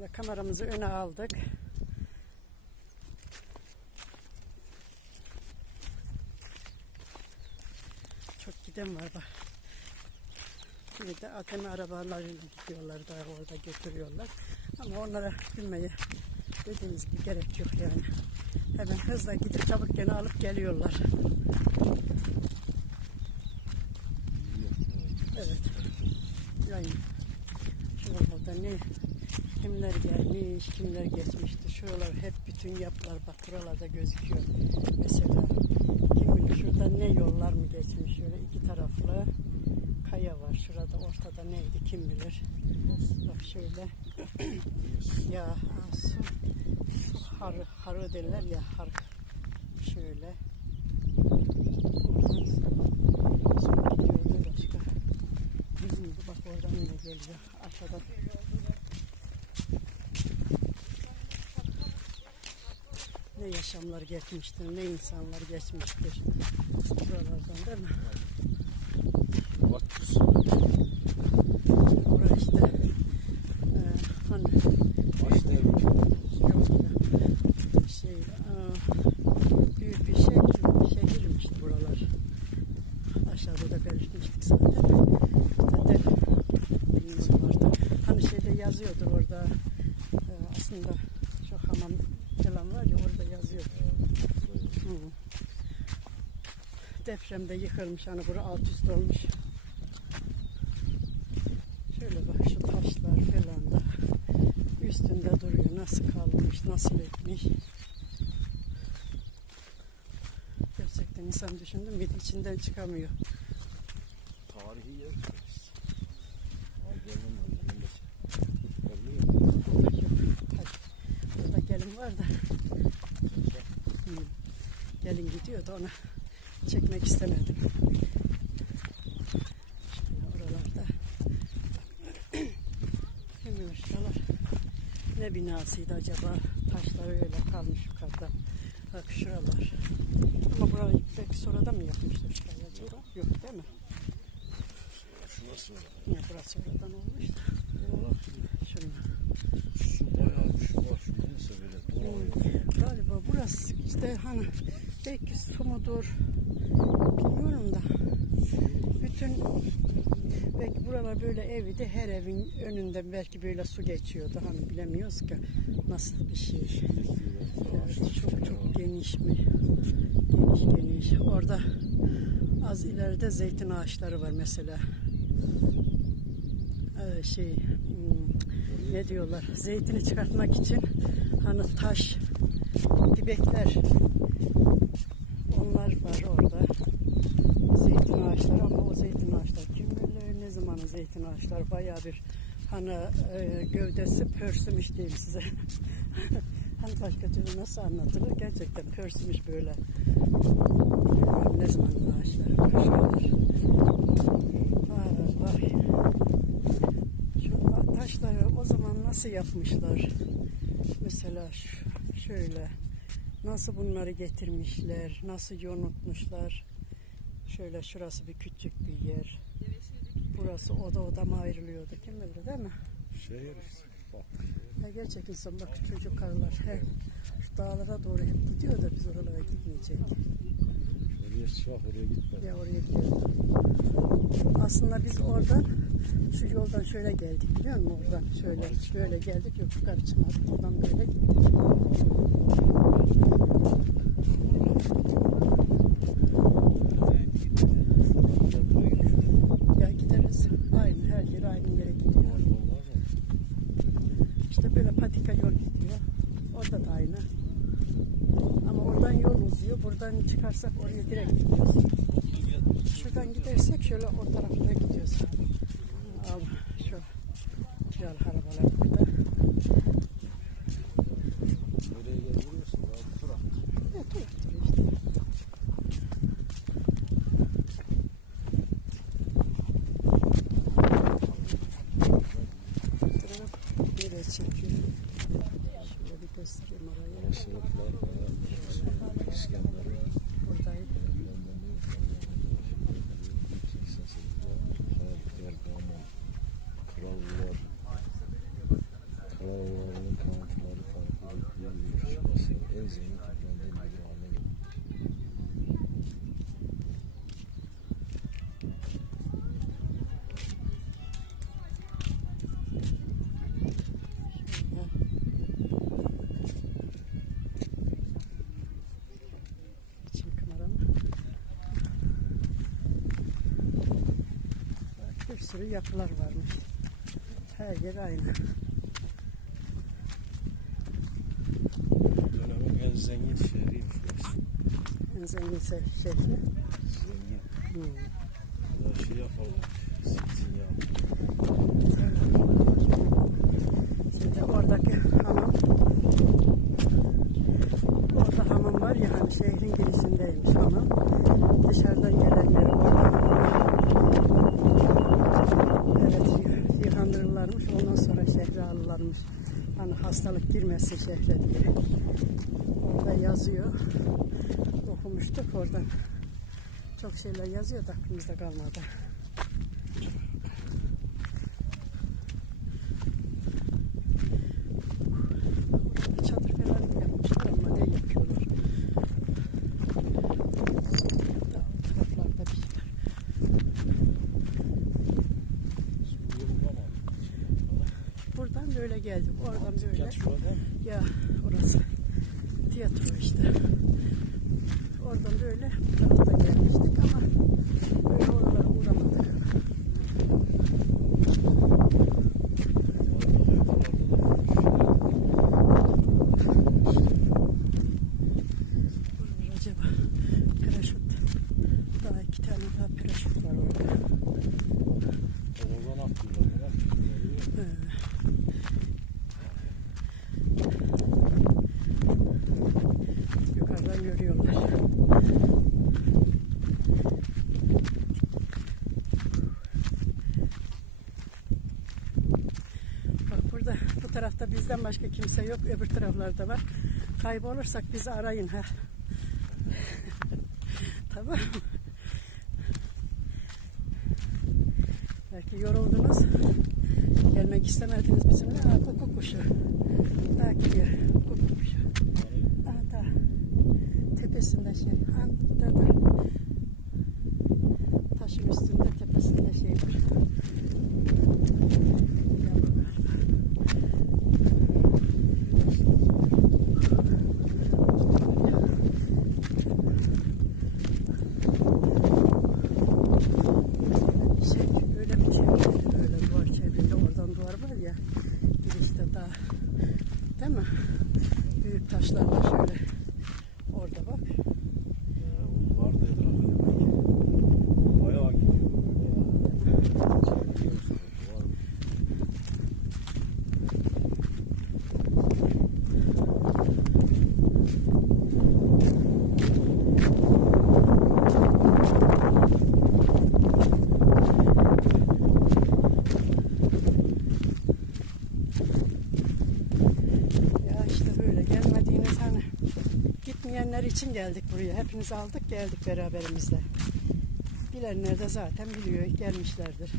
Şöyle kameramızı öne aldık. Çok giden var bak. Şimdi de ATM arabalarıyla gidiyorlar da orada götürüyorlar. Ama onlara bilmeye dediğimiz gibi gerek yok yani. Hemen hızla gidip çabuk gene alıp geliyorlar. Evet. Yani şuralarda ne kimler gelmiş, kimler geçmişti. Şuralar hep bütün yapılar bak buralarda gözüküyor. Mesela kim bilir şurada ne yollar mı geçmiş. Şöyle iki taraflı kaya var. Şurada ortada neydi kim bilir. Bak şöyle. ya su, su harı, harı derler ya harı. Şöyle. Oradan gidiyordu başka. Bizim bak oradan yine geliyor. Aşağıdan. Ne yaşamlar geçmiştir, ne insanlar geçmiştir. Buralardan değil mi? Vakıf. Orası işte e, hani Başta ev. yok ya, şey aa, büyük bir şehir, şehirmiş buralar. Aşağıda da belirtmiştik zaten. Zaten bilmiyorum artık. Hani şeyde yazıyordur orada e, aslında şu hamam falan var ya orada yazıyor. Hı. Depremde yıkılmış hani bura alt üst olmuş. Şöyle bak şu taşlar falan da üstünde duruyor. Nasıl kalmış, nasıl etmiş. Gerçekten insan düşündüm mü içinden çıkamıyor. Tarihi yer. Burada gelin var da. Gelin gidiyor da ona çekmek istemedim. Şöyle oralarda. Hemen şuralar. Ne binasıydı acaba? Taşlar öyle kalmış yukarıda. Bak şuralar. Ama burayı belki sonradan mı yapmışlar şurayı acaba? Yok değil mi? Şurası var. Yine burası sonradan olmuş da. Oralar Şunlar. su bayağı şu var. Şu neyse böyle. Dolayı. Galiba burası işte hani belki su mudur bilmiyorum da bütün belki buralar böyle evdi her evin önünde belki böyle su geçiyordu hani bilemiyoruz ki nasıl bir şey evet, çok çok geniş mi geniş geniş orada az ileride zeytin ağaçları var mesela Ee, şey hmm, ne diyorlar? Zeytini çıkartmak için hani taş dibekler. Onlar var orada. Zeytin ağaçları ama o zeytin ağaçları kim bilir ne zamanın zeytin ağaçları bayağı bir hani e, gövdesi pörsümüş diyeyim size. Hani başka türlü nasıl anlatılır? Gerçekten pörsümüş böyle. Ne zamanın ağaçları şuralar vay vay şu taşları o zaman nasıl yapmışlar? Mesela şöyle. Nasıl bunları getirmişler? Nasıl yontmuşlar şöyle şurası bir küçük bir yer. Burası oda oda mı ayrılıyordu. Kim bilir değil mi? Şehir işte. Ya gerçek insan bak çocuk karılar he, şu dağlara doğru hep gidiyor da biz oralara gitmeyecek. Oraya çıkak oraya gitme. ya oraya gidiyor. Aslında biz oradan şu yoldan şöyle geldik biliyor musun oradan şöyle böyle geldik yok yukarı çıkmadık oradan böyle gittik. Ya gideriz. Aynı her yer aynı yere gidiyor. İşte böyle patika yol gidiyor. Orada da aynı. Ama oradan yol uzuyor. Buradan çıkarsak oraya direkt gidiyoruz. Şuradan gidersek şöyle o taraflara gidiyoruz. Um, sürü yapılar varmış. Her yer aynı. Dönemin en zengin burası. En zengin şehri. Zengin. Hmm. Şey yapalım. Zeytinyağı. Şimdi oradaki hamam orada hamam var ya hani şehrin girişindeymiş hamam. Dışarıdan gelenleri orada evet yı- yıkandırırlarmış ondan sonra şehre alırlarmış. Hani girmesin şehre diye. Orada yazıyor. Okumuştuk oradan. Çok şeyler yazıyor da aklımızda kalmadı. Buradan böyle geldim. Oradan böyle. Tiyatroda mı? Ya orası. Tiyatro işte. Oradan böyle bu tarafta gelmiştik ama böyle oralara uğramadık. Buralar acaba paraşüt. Daha iki tane daha paraşüt var orada. Oradan atlıyorlar. ya. Ee, Yukarıdan görüyorlar. Bak burada bizden başka kimse yok. Öbür taraflarda var. Kaybolursak bizi arayın ha. tamam? Belki yoruldunuz. Gelmek istemediniz bizimle. Ha, kuku kuşu. Daha gidiyor. Kuku kuşu. Aha da. Tepesinde şey. Ha, da da. Taşın üstünde tepesinde şey var. Yavru galiba. şey öyle bir çevrili öyle duvar çevrili oradan duvar var ya girişte daha değil mi? Büyük taşlarla şöyle orada bak. Ya, o var da etrafı demek ki. Bayağı gidiyor. Çeviriyor sonra, var. Ya işte böyle gelmediğiniz hani için geldik buraya. Hepinizi aldık geldik beraberimizle. Bilenler de zaten biliyor gelmişlerdir.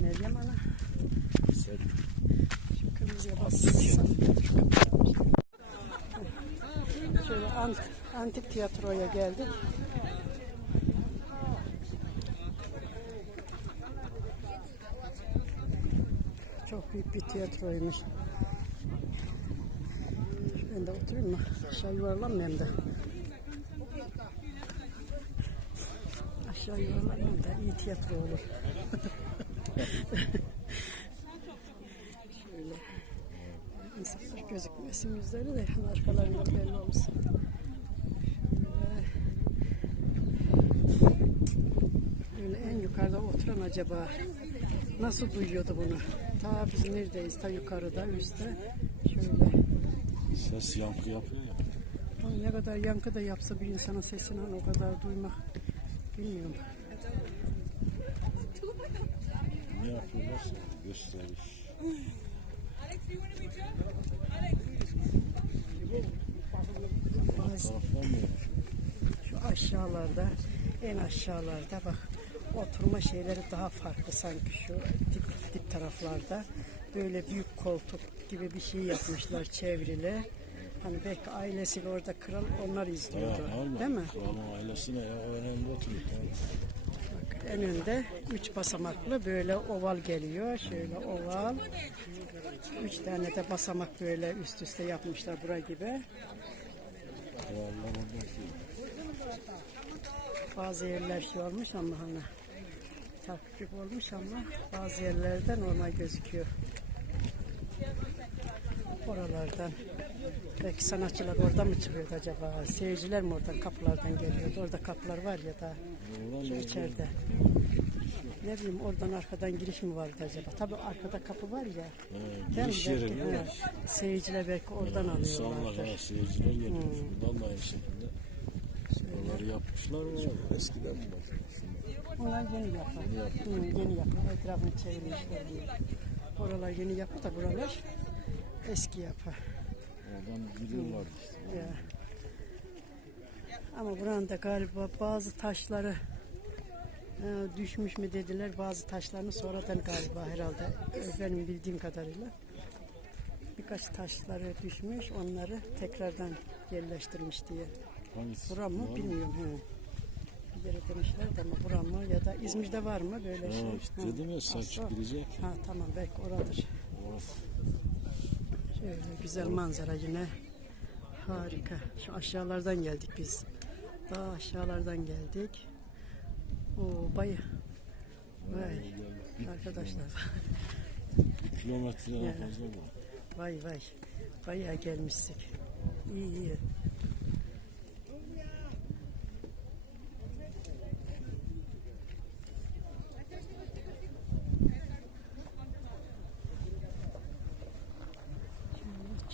Meryem Ana. Şu kırmızıya. Şöyle ant, antik tiyatroya geldik. Çok bir tiyatroymuş. Ben de oturayım mı? Aşağı yuvarlanmayayım da. Aşağı yuvarlanmayayım da iyi tiyatro olur. Şöyle. İnsanlar gözükmesin yüzleri de arkalarında belli olsun. Böyle en yukarıda oturan acaba nasıl duyuyordu bunu? Ta biz neredeyiz? Ta yukarıda, üstte. Şöyle. ses yankı yapıyor ya. Ama Ne kadar yankı da yapsa bir insanın sesini o kadar duymak bilmiyorum. Ne yapıyorlarsa gösteriş. Şu aşağılarda En aşağılarda bak oturma şeyleri daha farklı sanki şu dip, dip taraflarda. Böyle büyük koltuk gibi bir şey yapmışlar çevrili. Hani belki ailesiyle orada kral onlar izliyordu. Ya, alma. Değil mi? Kralın ailesine ya o önemli oturuyor. Bak, en önde üç basamaklı böyle oval geliyor. Şöyle oval. Üç tane de basamak böyle üst üste yapmışlar bura gibi. Oradaki. Bazı yerler şey olmuş ama hani takip olmuş ama bazı yerlerde normal gözüküyor. Oralardan belki sanatçılar orada mı çıkıyordu acaba? Seyirciler mi oradan kapılardan geliyordu? Orada kapılar var ya da şu içeride. Ne bileyim oradan arkadan giriş mi vardı acaba? Tabii arkada kapı var ya. He, Değil mi? giriş yeri Belki, değil mi? he, Seyirciler belki oradan İnsanlar alıyorlardır. ha seyirciler geliyor. Buradan da aynı şekilde. Oraları yapmışlar mı? Eskiden mi var? Onlar yeni yapı. Hı, yeni yapı. Etrafını çevirmişler. Oralar yeni yapı da buralar eski yapı. Oradan gidiyorlar işte. Ya. Ama buranın da galiba bazı taşları e, düşmüş mü dediler. Bazı taşlarını sonradan galiba herhalde e, benim bildiğim kadarıyla birkaç taşları düşmüş. Onları tekrardan yerleştirmiş diye. Hangisi? Bura mı bilmiyorum. He. Bir yere demişler de ama bura mı ya da İzmir'de var mı böyle şey? işte dedim ya Selçuk gidecek. Ha tamam belki oradır. Orası. Şöyle güzel manzara yine. Harika. Şu aşağılardan geldik biz. Daha aşağılardan geldik. O bay. Vay arkadaşlar. Bir kilometreden Ya. fazla var. Vay vay. Bayağı gelmiştik. İyi iyi.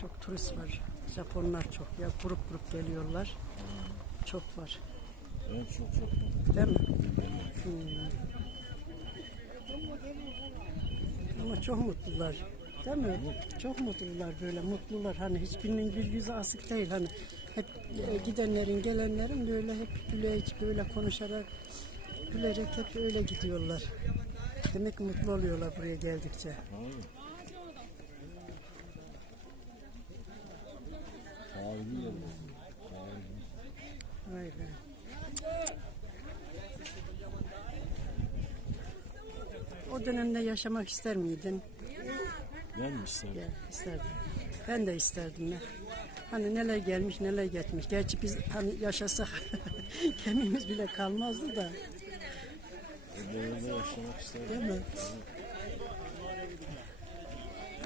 Çok turist var. Japonlar çok ya grup grup geliyorlar. Çok var. Evet çok çok. Değil mi? Hmm. Ama çok mutlular. Değil mi? Çok mutlular böyle mutlular. Hani hiçbirinin bir yüzü asık değil. Hani hep e, gidenlerin gelenlerin böyle hep güleç böyle konuşarak gülerek hep öyle gidiyorlar. Demek ki mutlu oluyorlar buraya geldikçe. Abi. Yer. Vay be. O dönemde yaşamak ister miydin? Ben mi isterim? Ya, isterdim. Ben de isterdim ya. Hani neler gelmiş neler geçmiş. Gerçi biz hani yaşasak kemiğimiz bile kalmazdı da. Devirde yaşamak isterim. Değil mi?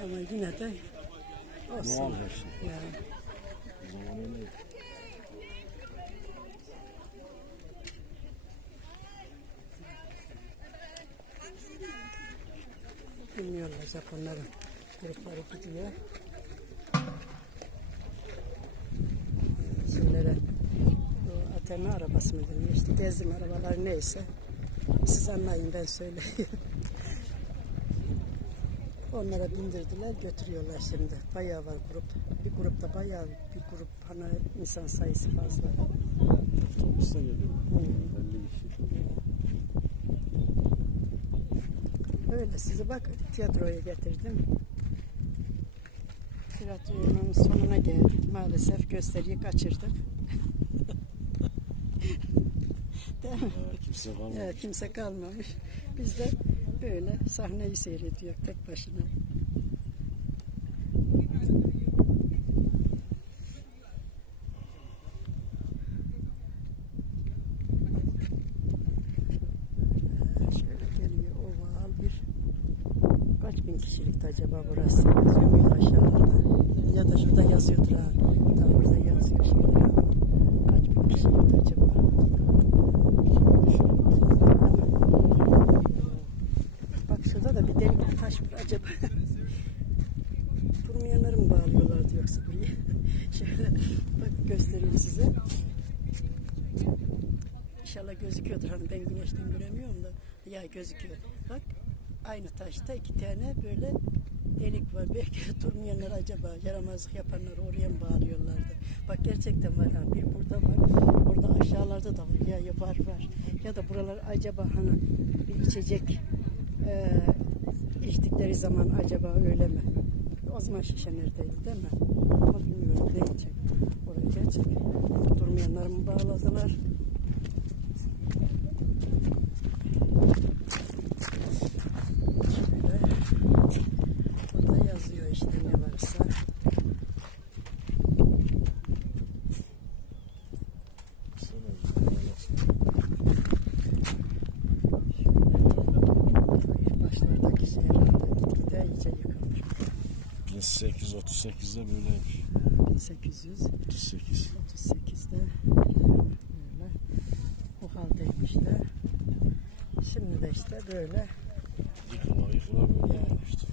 Ama yine de olsun. Doğal her şey. Ya. Bilmiyorlar Japonların grupları gidiyor. O ATM arabası mı deniyor işte gezdim arabalar neyse siz anlayın ben söyleyeyim. Onlara bindirdiler götürüyorlar şimdi. Bayağı var grup. Bir grupta bayağı bir grup hani insan sayısı fazla. Otobüste geliyor. Hmm. 50 kişi. Öyle sizi bak tiyatroya getirdim. Tiyatronun sonuna geldik. Maalesef gösteriyi kaçırdık. Değil mi? Ha, kimse kalmadı. Evet, kimse kalmamış. Biz de böyle sahneyi seyrediyor tek başına. Kaç bin kişilikti acaba burası? Yazıyor aşağıda? Ya da şurada yazıyordur ha. Tam orada yazıyor şeyler kaç bin kişilikti acaba? Bak şurada da bir delik bir taş var acaba. Durmayanları mı bağlıyorlardı yoksa buraya? Şöyle bak göstereyim size. İnşallah gözüküyordur. Hani ben güneşten göremiyorum da. Ya gözüküyor. Bak aynı taşta iki tane böyle delik var. Belki durmayanlar acaba yaramazlık yapanları oraya mı bağlıyorlardı? Bak gerçekten var ha. Bir burada var. Orada aşağılarda da var. Ya, ya var var. Ya da buralar acaba hani bir içecek e, içtikleri zaman acaba öyle mi? O zaman şişe neredeydi değil mi? Ama bilmiyorum ne için. Oraya gerçek. Durmayanları mı bağladılar? Şöyle. Burada yazıyor işte ne varsa. Sana Başlardaki şey herhalde gide iyice yıkılmış. 1838'de böyleymiş. 1838'de 38. böyle bu haldeymiş de. Şimdi de işte böyle Yıkıla yıkıla böyle Ya. yapmıştı.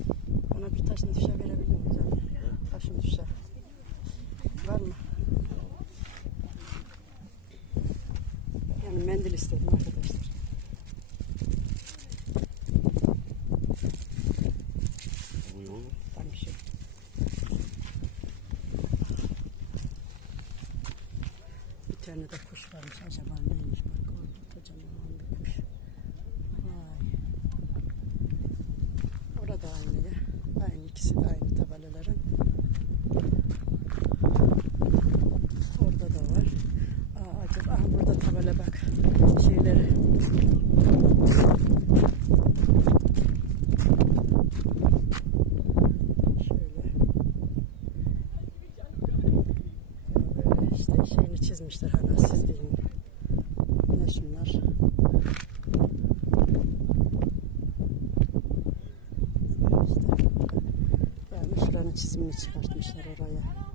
ona bir taşını düşe verebilir miyim canım? Taşını düşe. Var mı? Yani mendil istedim arkadaşlar. Bu yol Tam bir şey. Bir tane de kuş varmış. Acaba neymiş? Bak orada kocaman bir kuş. Vay. Orada aynı ya. Aynı ikisi de aynı tabelaların. Orada da var. Aa, acaba aha, burada tabela bak. Şeyleri. Şöyle. Böyle işte çizmişler hala siz deyin. Ne şunlar? Yani şuranın çizimini çıkartmışlar oraya.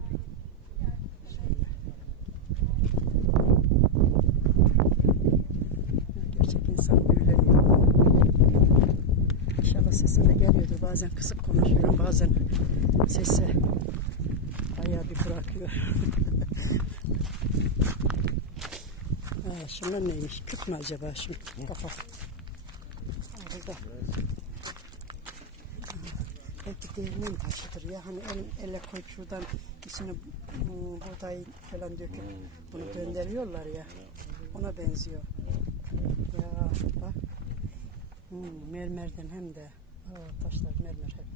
Bazen kısık konuşuyorum, bazen sesi bayağı bir bırakıyor. ha, şunlar neymiş? Küp mü acaba şu kafa? Burada. Belki değirmen taşıdır ya. Hani el, elle koyup şuradan içine hmm, buğday falan döküp bunu döndürüyorlar ya. Ona benziyor. Ya bak. Hmm, mermerden hem de. Aa, taşlar mermer hep.